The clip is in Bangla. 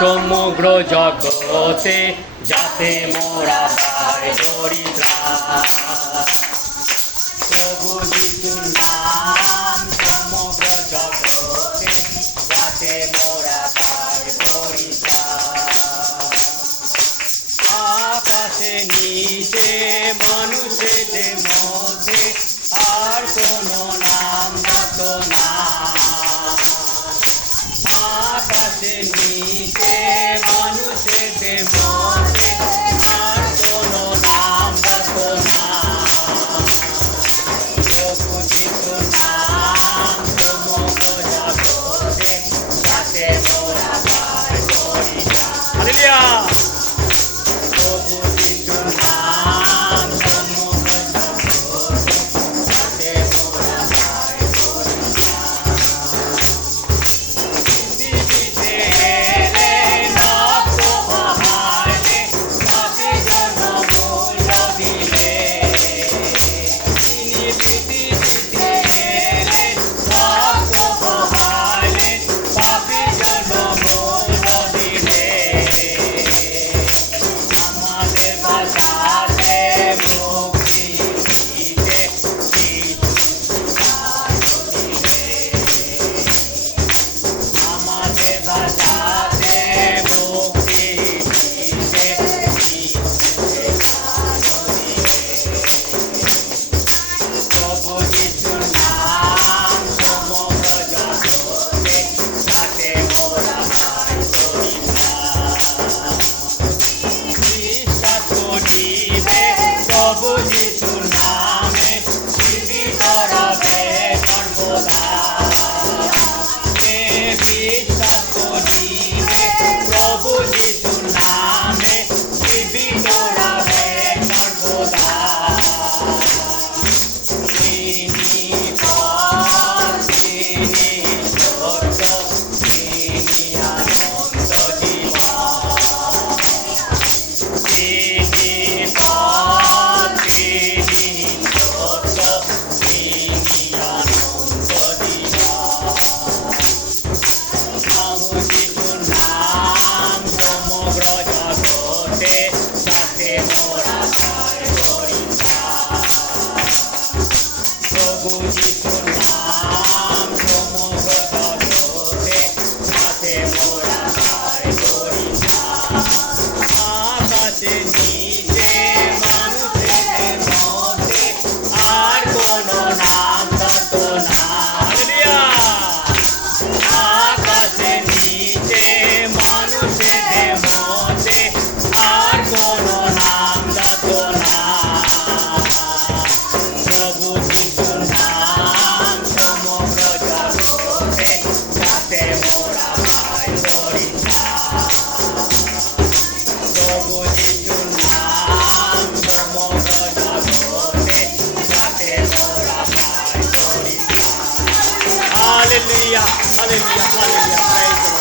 সমগ্র জগতে যাতে মোরা পাই পরিত্রাণ। প্রভু যিশুর নাম সমগ্র জগতে যাতে মোরা পাই পরিত্রাণ। আকাশে নিচে মানুষের মধ্যে আর কোনো নাম যত না। আকাশে নিচে মানুষের মধ্যে আর কোনো নাম যত না। প্রভু যিশুর নাম সমগ্র জগতে যাতে মোরা পাই পরিত্রাণ। হালেলুয়া। প্রভু যিশুর নাম সমগ্র জগতে যাতে মোরা পাই পরিত্রাণ। পৃথিবীতে এলে নষ্ট হারাইলে পাপী জন্য মূল্য দিলে। তিনি পৃথিবীতে এলে নষ্ট হারাইলে পাপী জন্য মূল্য দিলে। আমাদের বাঁচাতে মুক্তি দিতে যিশু প্রাণ দিলে। আমাদের বাঁচাতে মুক্তি দিতে যিশু প্রাণ দিলে। প্রভু যিশুর নাম সমগ্র জগতে যাতে মোরা পাই পরিত্রাণ। বিশ্বাস করিবে প্রভু যিশুর নামে জীবিত রবে সর্বদা। বিশ্বাস করিবে প্রভু যিশুর নামে জীবিত রবে সর্বদা। তিনি পথ, তিনি সত্য, তিনি আনন্দ জীবন। তিনি পথ, তিনি সত্য, তিনি আনন্দ জীবন। প্রভু যিশুর নাম সমগ্র জগতে যাতে মোরা পাই পরিত্রাণ। প্রভু যিশুর নাম সমগ্র জগতে যাতে মোরা পাই পরিত্রাণ। আকাশে নিচে মানুষের মধ্যে আর কোনো নাম যত না। হালেলুয়া। আকাশে নিচে মানুষের মধ্যে আর কোনো নাম যত না। প্রভু যিশুর নাম সমগ্র জগতে যাতে মোরা পাই পরিত্রাণ। প্রভু যিশুর নাম সমগ্র জগতে যাতে মোরা পাই পরিত্রাণ। Hallelujah, hallelujah, hallelujah. প্রাইজ